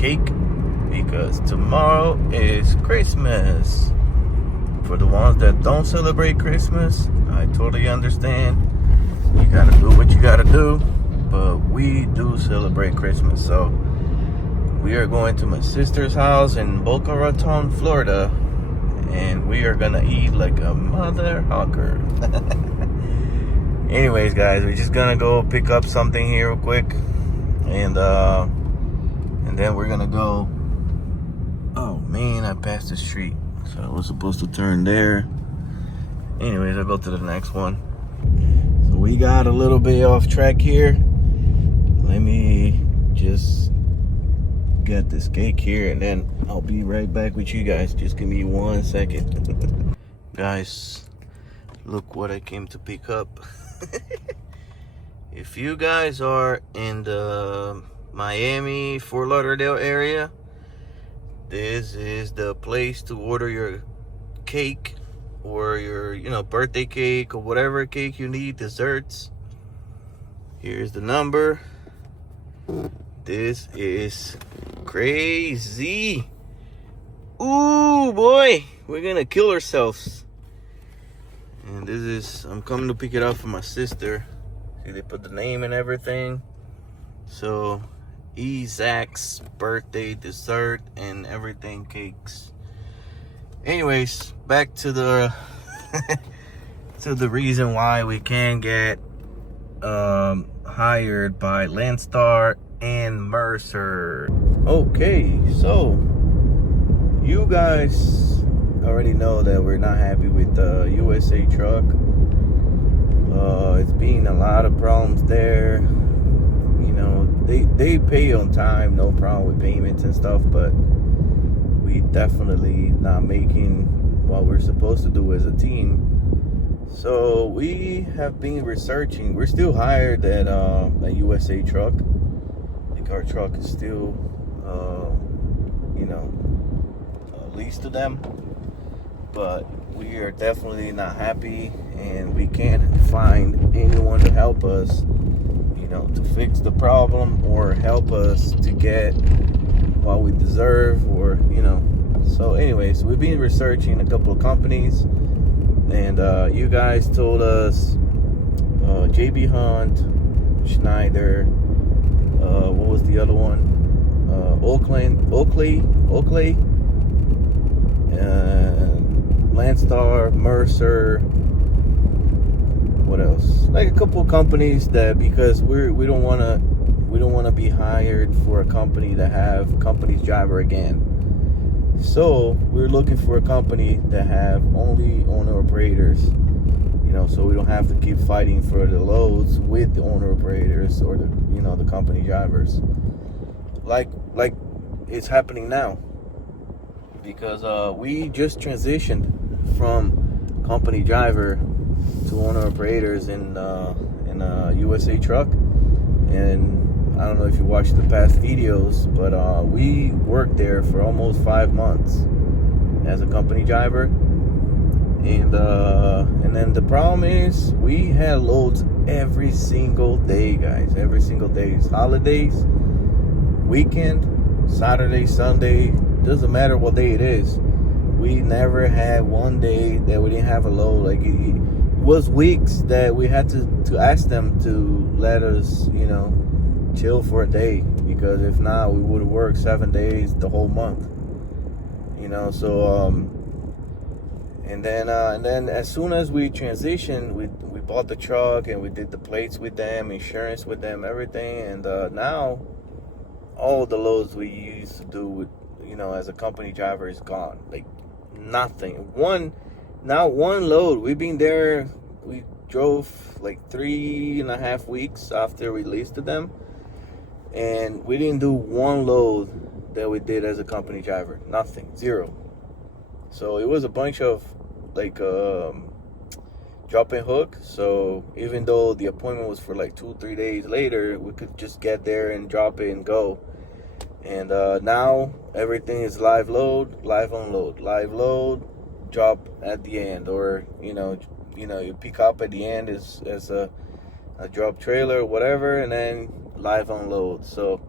cake because tomorrow is Christmas. For the ones that don't celebrate Christmas, I totally understand. You gotta do what you gotta do, but we do celebrate Christmas. So we are going to my sister's house in Boca Raton, Florida, and we are gonna eat like a mother hawker. Anyways, guys, we're just gonna go pick up something here real quick, and then we're gonna go. Oh man, I passed the street, so I was supposed to turn there. Anyways, I'll go to the next one. So we got a little bit off track here. Let me just get this cake here, and then I'll be right back with you guys. Just give me 1 second. Guys, look what I came to pick up. If you guys are in the Miami, Fort Lauderdale area, this is the place to order your cake or your birthday cake or whatever cake you need, desserts. Here's the number. This is crazy. Ooh boy, we're gonna kill ourselves. And this is, I'm coming to pick it up for my sister. See, they put the name and everything. So Zach's birthday dessert and everything cakes. Anyways, back to the to the reason why we can't get hired by Landstar and Mercer. Okay, so you guys already know that we're not happy with USA Truck. It's been a lot of problems there. They pay on time, no problem with payments and stuff, but we definitely not making what we're supposed to do as a team. So we have been researching. We're still hired at USA Truck. Like, our truck is still leased to them, but we are definitely not happy, and we can't find anyone to help us to fix the problem or help us to get what we deserve, or so anyways, we've been researching a couple of companies, and you guys told us JB Hunt, Schneider, what was the other one, Oakley, Landstar, Mercer, what else? Like a couple of companies that, because we don't want to be hired for a company that have company's driver again. So we're looking for a company that have only owner operators, so we don't have to keep fighting for the loads with the owner operators or the company drivers, like it's happening now, because we just transitioned from company driver to owner operators in USA Truck. And I don't know if you watched the past videos, but we worked there for almost 5 months as a company driver, and then the problem is we had loads every single day, guys. Every single day. Holidays, weekend, Saturday, Sunday, doesn't matter what day it is. We never had one day that we didn't have a load. Like, it was weeks that we had to ask them to let us, chill for a day, because if not, we would have worked 7 days the whole month. So and then as soon as we transitioned, we bought the truck, and we did the plates with them, insurance with them, everything, and now all the loads we used to do with as a company driver is gone. Like, nothing. Not one load. We've been there. We drove like 3.5 weeks after we leased to them, and we didn't do one load that we did as a company driver. Nothing. Zero. So it was a bunch of like drop and hook. So even though the appointment was for like 2-3 days later, we could just get there and drop it and go. And now everything is live load, live unload, live load, drop at the end, or you pick up at the end as a drop trailer or whatever, and then live unload. So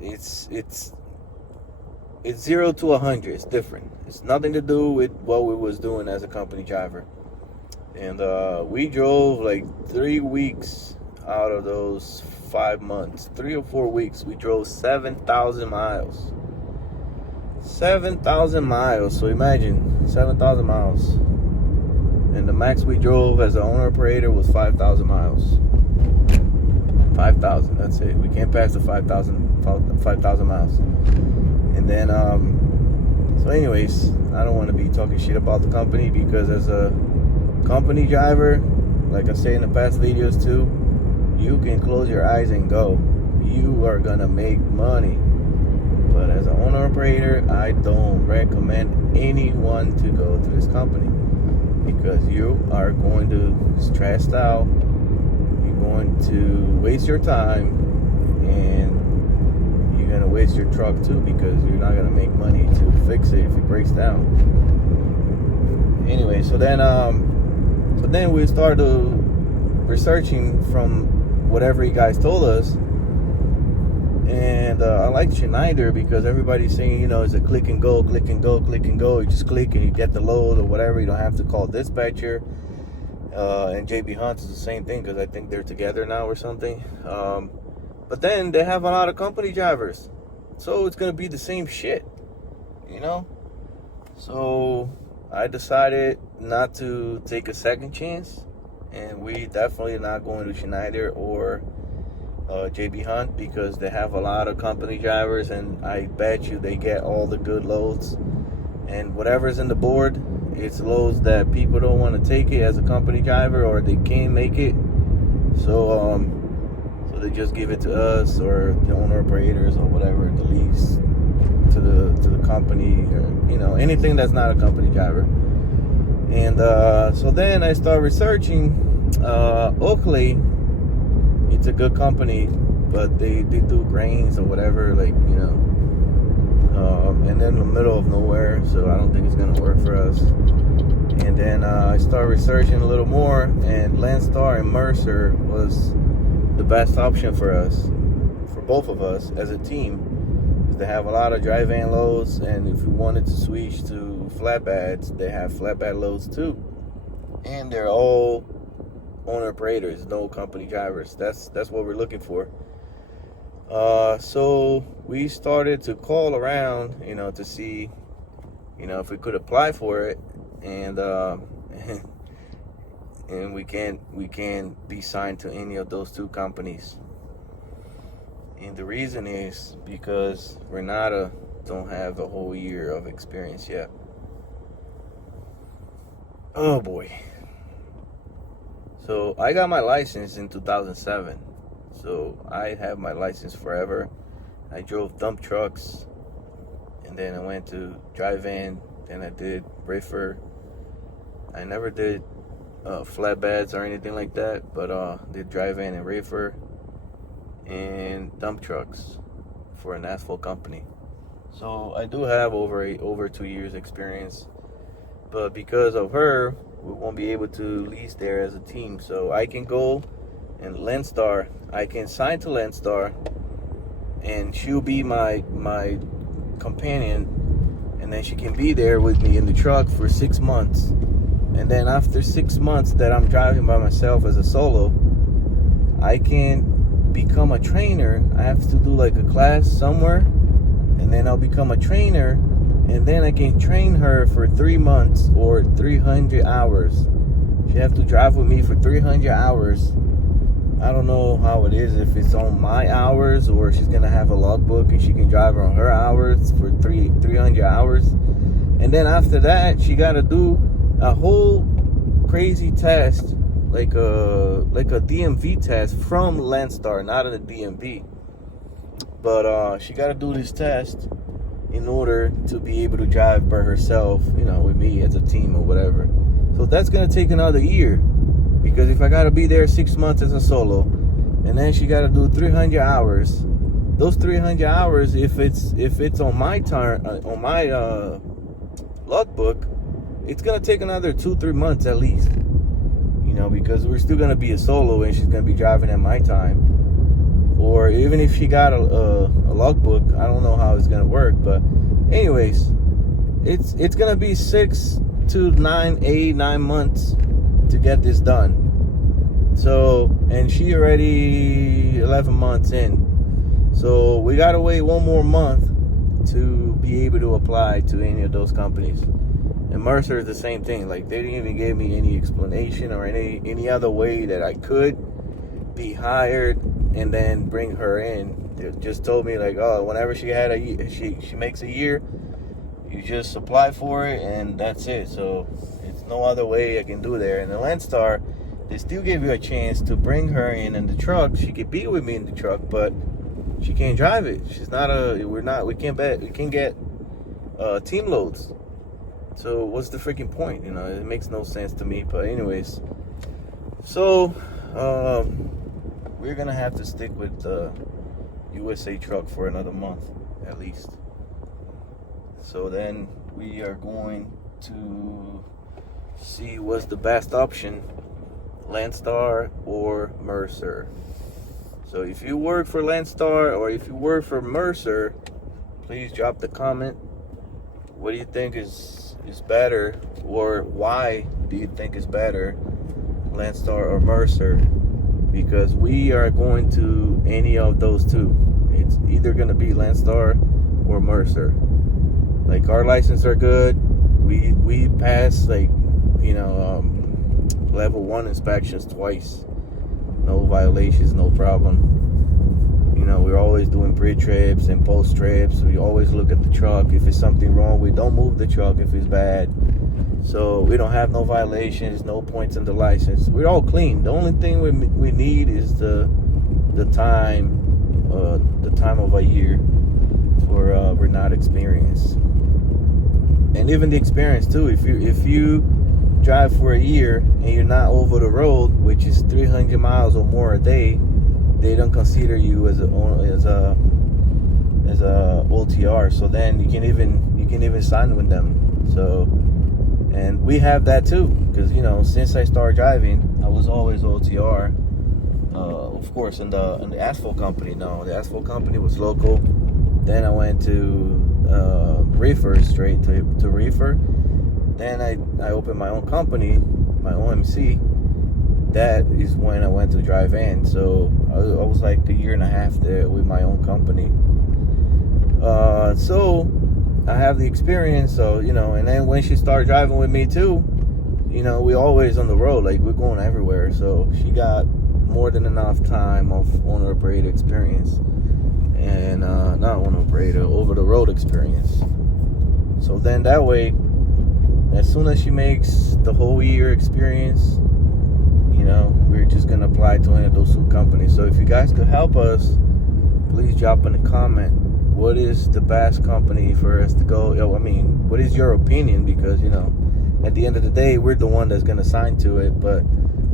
It's 0 to 100. It's different. It's nothing to do with what we was doing as a company driver. And we drove like 3 weeks out of those 5 months. 3 or 4 weeks. We drove 7,000 miles. 7,000 miles. So imagine 7,000 miles. And the max we drove as an owner operator was 5,000 miles. 5,000. That's it. We can't pass the 5,000 miles. And then, so anyways, I don't want to be talking shit about the company, because as a company driver, like I say in the past videos too, you can close your eyes and go. You are gonna make money. But as an owner operator, I don't recommend anyone to go to this company, because you are going to stress out. You're going to waste your time, and you're gonna waste your truck too, because you're not gonna make money to fix it if it breaks down. Anyway, so then we started researching from whatever you guys told us, and I like Schneider because everybody's saying, it's a click and go, click and go, click and go. You just click and you get the load or whatever. You don't have to call dispatcher. And JB Hunt is the same thing, because I think they're together now or something. But then they have a lot of company drivers, so it's gonna be the same shit, So I decided not to take a second chance, and we definitely are not going to Schneider or JB Hunt, because they have a lot of company drivers, and I bet you they get all the good loads. And whatever's in the board, it's loads that people don't want to take it as a company driver, or they can't make it. So they just give it to us, or the owner operators, or whatever, the lease to the company, or anything that's not a company driver. And so then I start researching Oakley. It's a good company, but they do grains or whatever, and then in the middle of nowhere, so I don't think it's gonna work for us. And then I started researching a little more, and Landstar and Mercer was the best option for us, for both of us as a team. They have a lot of dry van loads, and if we wanted to switch to flatbeds, they have flatbed loads too. And they're all owner operators, no company drivers. That's what we're looking for. So we started to call around, to see, if we could apply for it, and and we can't be signed to any of those two companies. And the reason is because Renata don't have a whole year of experience yet. Oh boy. So I got my license in 2007. So I have my license forever. I drove dump trucks, and then I went to dry van, then I did reefer. I never did flatbeds or anything like that, but did dry van and reefer and dump trucks for an asphalt company. So I do have over 2 years experience, but because of her, we won't be able to lease there as a team. So I can go and Landstar, I can sign to Landstar, and she'll be my companion, and then she can be there with me in the truck for 6 months. And then after 6 months that I'm driving by myself as a solo, I can become a trainer. I have to do like a class somewhere, and then I'll become a trainer, and then I can train her for 3 months or 300 hours. She have to drive with me for 300 hours. I don't know how it is, if it's on my hours or she's gonna have a logbook and she can drive on her hours for 300 hours. And then after that, she gotta do a whole crazy test, like a DMV test from Landstar, not in the DMV. But she gotta do this test in order to be able to drive by herself, with me as a team or whatever. So that's gonna take another year, because if I gotta be there 6 months as a solo, and then she gotta do 300 hours, those 300 hours, if it's on my turn, on my logbook, it's gonna take another 2-3 months at least, because we're still gonna be a solo and she's gonna be driving at my time. Or even if she got a logbook. I don't know how it's gonna work, but anyways, it's gonna be 6 to 9 months to get this done. So, and she already 11 months in, so we gotta wait one more month to be able to apply to any of those companies. And Mercer is the same thing. Like, they didn't even give me any explanation or any other way that I could be hired and then bring her in. They just told me, like, oh, whenever she had a year, she makes a year, you just apply for it and that's it. So it's no other way I can do there. And the Landstar, they still give you a chance to bring her in the truck. She could be with me in the truck, but she can't drive it. She's not we can't get team loads. So what's the freaking point? You know, it makes no sense to me. But anyways, so we're gonna have to stick with the USA truck for another month at least. So then we are going to see what's the best option, Landstar or Mercer. So if you work for Landstar or if you work for Mercer, please drop the comment. What do you think is better, or why do you think is better, Landstar or Mercer? Because we are going to any of those two. It's either going to be Landstar or Mercer. Like, our license are good. We pass, like, you know, level 1 inspections twice. No violations, no problem. You know, we're always doing pre-trips and post-trips. We always look at the truck. If it's something wrong, we don't move the truck if it's bad. So we don't have no violations, no points in the license. We're all clean. The only thing we need is the time of a year for we're not experienced. And even the experience too. If you drive for a year and you're not over the road, which is 300 miles or more a day, they don't consider you as a OTR. So then you can even sign with them. So, and we have that too, because, you know, since I started driving, I was always OTR. Of course, in the asphalt company. No, the asphalt company was local. Then I went to reefer, straight to reefer. Then I opened my own company, my OMC. That is when I went to drive in. So I was like a year and a half there with my own company. So I have the experience. So, you know, and then when she started driving with me too, you know, we always on the road. Like, we're going everywhere. So she got more than enough time of owner-operator experience. And not owner-operator, over-the-road experience. So then that way, as soon as she makes the whole year experience, you know, we're just going to apply to any of those two companies. So if you guys could help us, please drop in a comment. What is the best company for us to go? I mean, what is your opinion? Because, you know, at the end of the day, we're the one that's going to sign to it. But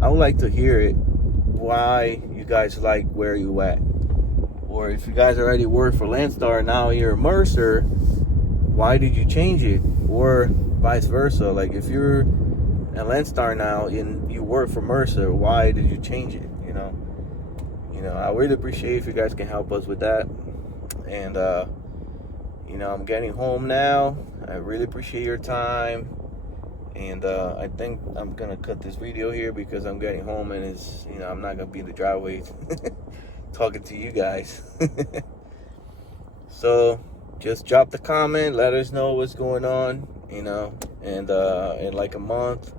I would like to hear it, why you guys like where you at. Or if you guys already work for Landstar, now you're Mercer, why did you change it? Or vice versa. Like, if you're at Landstar now and you work for Mercer, why did you change it? You know, I really appreciate if you guys can help us with that. And you know, I'm getting home now. I really appreciate your time. And I think I'm gonna cut this video here because I'm getting home and it's, you know, I'm not gonna be in the driveway talking to you guys. So just drop the comment, let us know what's going on, you know. And in like a month,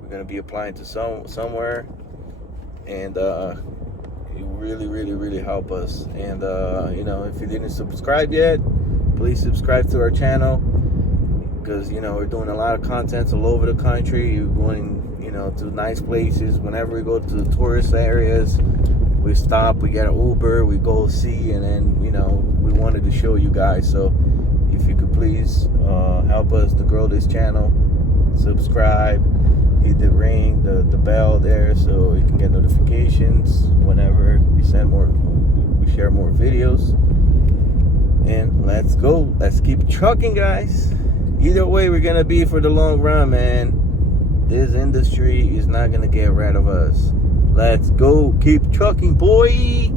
we're gonna be applying to somewhere, and it really help us. And you know, if you didn't subscribe yet, please subscribe to our channel, because, you know, we're doing a lot of content all over the country. You're going, you know, to nice places. Whenever we go to the tourist areas, we stop, we get an Uber, we go see, and then, you know, we wanted to show you guys. So if you could please help us to grow this channel, subscribe, hit the ring, the bell there, so you can get notifications whenever we share more videos. And let's go, let's keep trucking, guys. Either way, we're gonna be for the long run, man. This industry is not gonna get rid of us. Let's go, keep trucking, boy.